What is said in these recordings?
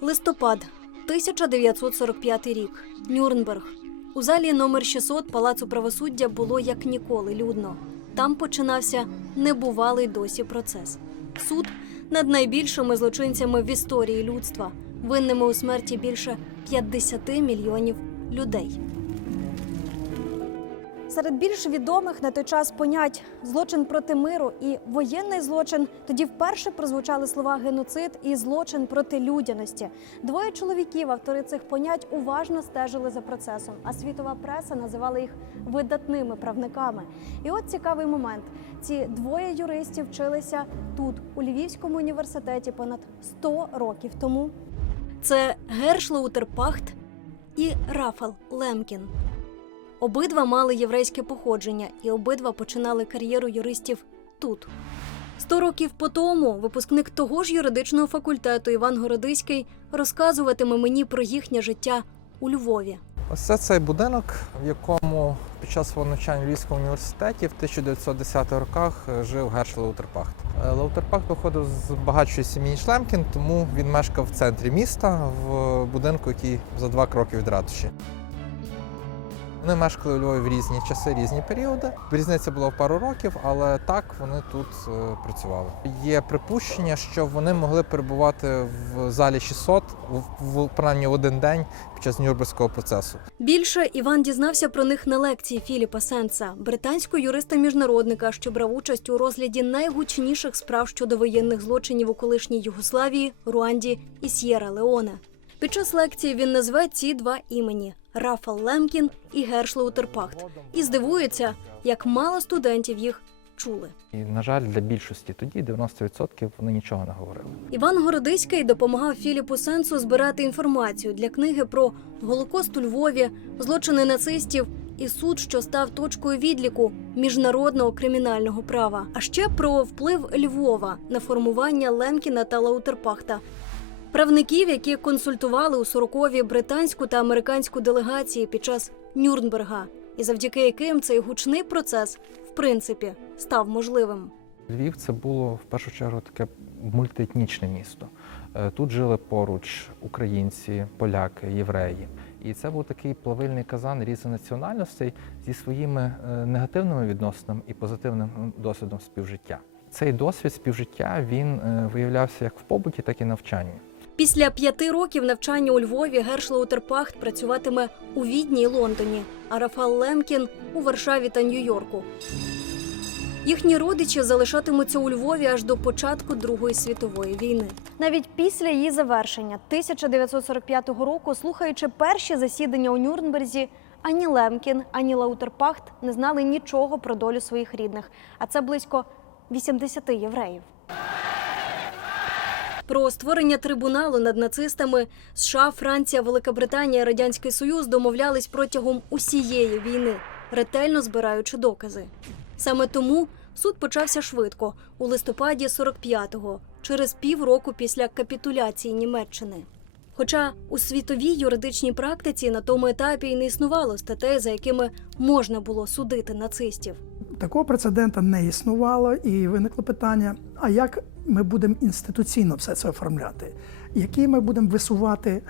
Листопад 1945 рік. Нюрнберг. У залі номер 600 Палацу правосуддя було як ніколи людно. Там починався небувалий досі процес. Суд над найбільшими злочинцями в історії людства, винними у смерті більше 50 мільйонів людей. Серед більш відомих на той час понять злочин проти миру і воєнний злочин тоді вперше прозвучали слова геноцид і злочин проти людяності. Двоє чоловіків, автори цих понять, уважно стежили за процесом, а світова преса називала їх видатними правниками. І от цікавий момент: ці двоє юристів вчилися тут, у Львівському університеті, понад 100 років тому. Це Герш Лаутерпахт і Рафал Лемкін. Обидва мали єврейське походження, і обидва починали кар'єру юристів тут. Сто років по тому випускник того ж юридичного факультету Іван Городиський розказуватиме мені про їхнє життя у Львові. Ось це цей будинок, в якому під час свого навчання в Львівському університеті в 1910-х роках жив Герш Лаутерпахт. Е, Лаутерпахт походив з багатшої сім'ї Шлемкін, тому він мешкав в центрі міста в будинку, який за два кроки від ратуші. Вони мешкали у Львові в різні часи, різні періоди. Різниця була в пару років, але так вони тут е, працювали. Є припущення, що вони могли перебувати в залі 600 в, принаймні один день під час Нюрнберзького процесу. Більше Іван дізнався про них на лекції Філіпа Сенса, британського юриста-міжнародника, що брав участь у розгляді найгучніших справ щодо воєнних злочинів у колишній Югославії, Руанді і С'єра Леоне. Під час лекції він назве ці два імені Рафал Лемкін і Герш Лаутерпахт, і здивується, як мало студентів їх чули. І, на жаль, для більшості тоді 90% вони нічого не говорили. Іван Городиський допомагав Філіпу Сенсу збирати інформацію для книги про Голокост у Львові, злочини нацистів і суд, що став точкою відліку міжнародного кримінального права, а ще про вплив Львова на формування Лемкіна та Лаутерпахта. Правників, які консультували у 40-ві британську та американську делегації під час Нюрнберга, і завдяки яким цей гучний процес, в принципі, став можливим. Львів це було в першу чергу таке мультиетнічне місто. Е, Тут жили поруч українці, поляки, євреї. І це був такий плавильний казан різних національностей зі своїми е, негативними відносинами і позитивним досвідом співжиття. Цей досвід співжиття він е, виявлявся як в побуті, так і навчанні. Після п'яти років навчання у Львові Герш Лаутерпахт працюватиме у Відні і Лондоні, а Рафал Лемкін у Варшаві та Нью-Йорку. Їхні родичі залишатимуться у Львові аж до початку Другої світової війни. Навіть після її завершення 1945 року, слухаючи перші засідання у Нюрнберзі, ані Лемкін, ані Лаутерпахт не знали нічого про долю своїх рідних, а це близько 80 євреїв. Про створення трибуналу над нацистами США, Франція, Велика Британія, Радянський Союз домовлялись протягом усієї війни, ретельно збираючи докази. Саме тому суд почався швидко у листопаді 45-го, через півроку після капітуляції Німеччини. Хоча у світовій юридичній практиці на тому етапі й не існувало статей, за якими можна було судити нацистів. Такого прецедента не існувало, і виникло питання: а як ми будемо інституційно все це оформляти? Які ми будемо висувати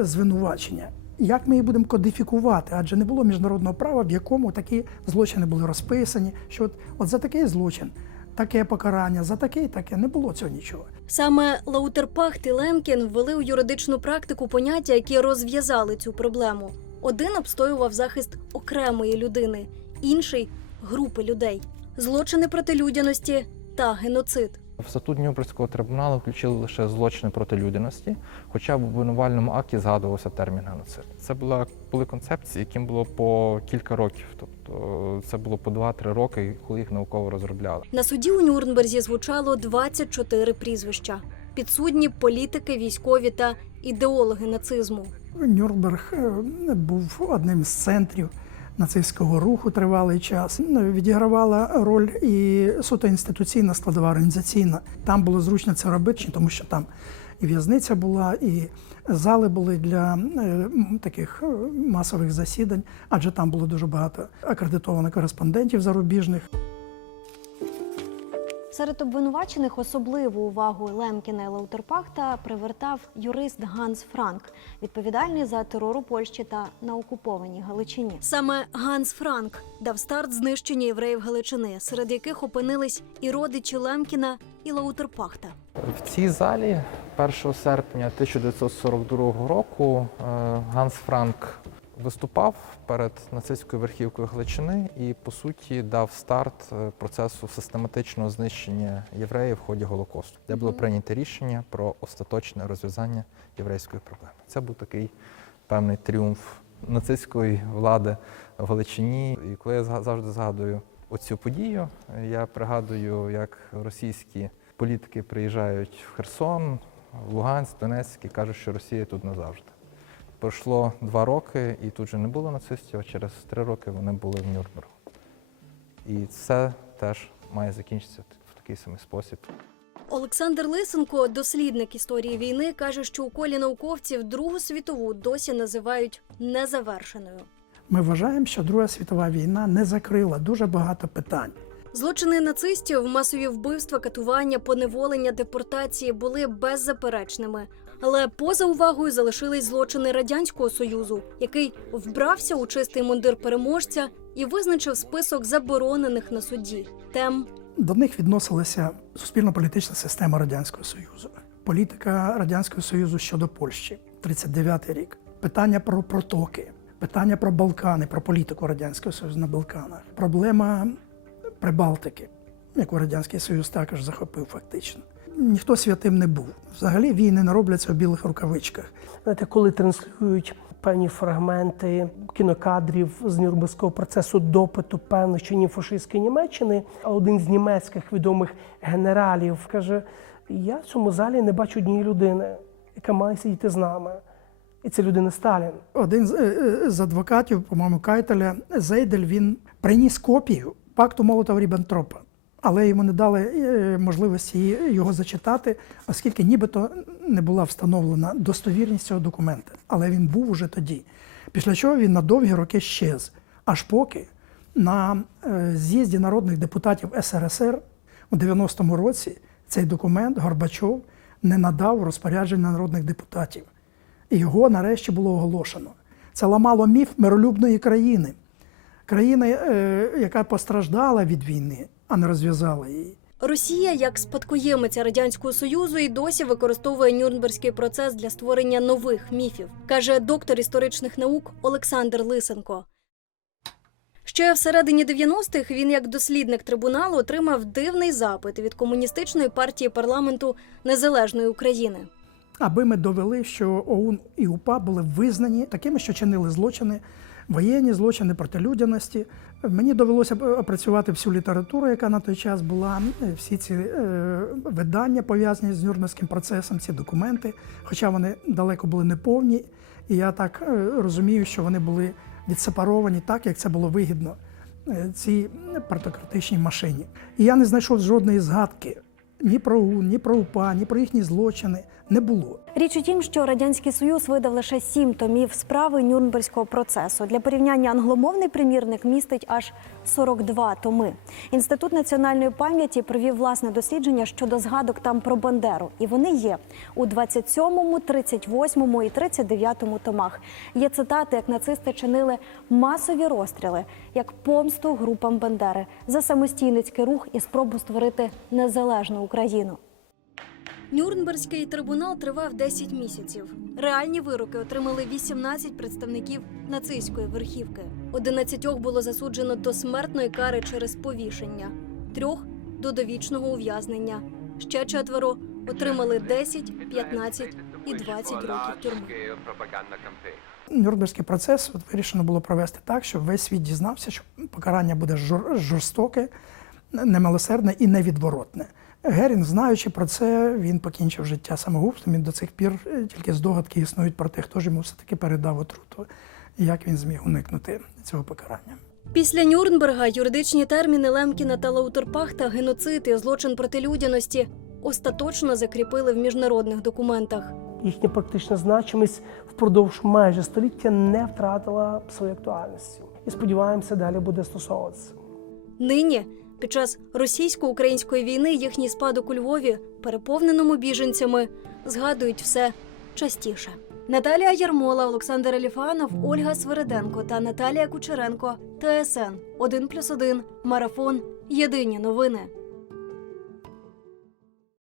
звинувачення? Як ми їх будемо кодифікувати? Адже не було міжнародного права, в якому такі злочини були розписані. Що от, от за такий злочин, таке покарання, за такий, таке не було цього нічого. Саме Лаутерпахт і Лемкін ввели у юридичну практику поняття, які розв'язали цю проблему. Один обстоював захист окремої людини, інший групи людей, злочини проти людяності та геноцид. В статут Нюрнберзького трибуналу включили лише злочини проти людяності, хоча в обвинувальному акті згадувався термін геноцид. Це була були концепції, яким було по кілька років, тобто це було по 2-3 роки, коли їх науково розробляли. На суді у Нюрнберзі звучало 24 прізвища: підсудні політики, військові та ідеологи нацизму. Нюрнберг е, був одним з центрів нацистського руху тривалий час. Ну, Відігравала роль і суто інституційна складова організаційна. Там було зручно це робити, тому що там і в'язниця була, і зали були для е, таких е, масових засідань, адже там було дуже багато акредитованих кореспондентів зарубіжних. Серед обвинувачених особливу увагу Лемкіна і Лаутерпахта привертав юрист Ганс Франк, відповідальний за терор у Польщі та на окупованій Галичині. Саме Ганс Франк дав старт знищенню євреїв Галичини, серед яких опинились і родичі Лемкіна і Лаутерпахта. В цій залі 1 серпня 1942 року е, Ганс Франк виступав перед нацистською верхівкою Галичини і, по суті, дав старт е, процесу систематичного знищення євреїв в ході Голокосту, де було прийнято рішення про остаточне розв'язання єврейської проблеми. Це був такий певний тріумф нацистської влади в Галичині. І коли я завжди згадую оцю подію, я пригадую, як російські політики приїжджають в Херсон, в Луганськ, Донецьк і кажуть, що Росія тут назавжди. Пройшло два роки, і тут же не було нацистів, а через три роки вони були в Нюрнбергу. І це теж має закінчитися в такий самий спосіб. Олександр Лисенко, дослідник історії війни, каже, що у колі науковців Другу світову досі називають незавершеною. Ми вважаємо, що Друга світова війна не закрила дуже багато питань. Злочини нацистів, масові вбивства, катування, поневолення, депортації були беззаперечними. Але поза увагою залишились злочини радянського союзу, який вбрався у чистий мундир переможця і визначив список заборонених на суді. Тем До них відносилася суспільно-політична система Радянського Союзу, політика Радянського Союзу щодо Польщі, 39-й рік, питання про протоки, питання про Балкани, про політику Радянського Союзу на Балканах, проблема Прибалтики, яку Радянський Союз також захопив фактично. Ніхто святим не був. Взагалі війни не робляться в білих рукавичках. Знаєте, коли транслюють певні фрагменти кінокадрів з Нюрнберзького процесу допиту певних чинів фашистської Німеччини, а один з німецьких відомих генералів каже: Я в цьому залі не бачу однієї людини, яка має сидіти з нами. І це людина Сталін. Один з, е, з адвокатів, по-моєму, Кайтеля, Зейдель, він приніс копію пакту молотова ріббентропа але йому не дали е, можливості його зачитати, оскільки нібито не була встановлена достовірність цього документа. Але він був уже тоді. Після чого він на довгі роки щез, аж поки на е, з'їзді народних депутатів СРСР у 90-му році цей документ Горбачов не надав розпорядження народних депутатів. І його нарешті було оголошено. Це ламало міф миролюбної країни, країни, е, яка постраждала від війни, а не розв'язала її. Росія, як спадкоємиця радянського союзу, і досі використовує Нюрнберзький процес для створення нових міфів, каже доктор історичних наук Олександр Лисенко. Ще всередині 90-х він, як дослідник трибуналу, отримав дивний запит від комуністичної партії парламенту Незалежної України. Аби ми довели, що ОУН і УПА були визнані такими, що чинили злочини, воєнні злочини проти людяності. Мені довелося опрацювати всю літературу, яка на той час була, всі ці е, видання пов'язані з Нюрнберзьким процесом, ці документи, хоча вони далеко були не повні. І я так е, розумію, що вони були відсепаровані так, як це було вигідно е, цій партократичній машині. І я не знайшов жодної згадки ні про ОУН, ні про УПА, ні про їхні злочини не було. Річ у тім, що радянський союз видав лише сім томів справи Нюрнберзького процесу. Для порівняння англомовний примірник містить аж 42 томи. Інститут національної пам'яті провів власне дослідження щодо згадок там про Бандеру, і вони є у 27, 38 і 39 томах. Є цитати, як нацисти чинили масові розстріли, як помсту групам Бандери за самостійницький рух і спробу створити незалежну Україну. Нюрнберзький трибунал тривав 10 місяців. Реальні вироки отримали 18 представників нацистської верхівки. 11 було засуджено до смертної кари через повішення, трьох до довічного ув'язнення. Ще четверо отримали 10, 15 і 20 років тюрми. Нюрнберзький процес вирішено було провести так, щоб весь світ дізнався, що покарання буде жор- жорстоке, немилосердне і невідворотне. Герін, знаючи про це, він покінчив життя самогубством. І до цих пір е, тільки здогадки існують про те, хто ж йому все-таки передав отруту, і як він зміг уникнути цього покарання. Після Нюрнберга юридичні терміни Лемкіна та Лаутерпахта, геноцид і злочин проти людяності остаточно закріпили в міжнародних документах. Їхня практична значимість впродовж майже століття не втратила своєї актуальності. І сподіваємося, далі буде стосовуватися. Нині Під час російсько-української війни їхній спадок у Львові, переповненому біженцями, згадують все частіше. Наталія Ярмола, Олександр Еліфанов, Ольга Свириденко та Наталія Кучеренко. ТСН 1+,1. Марафон. Єдині новини.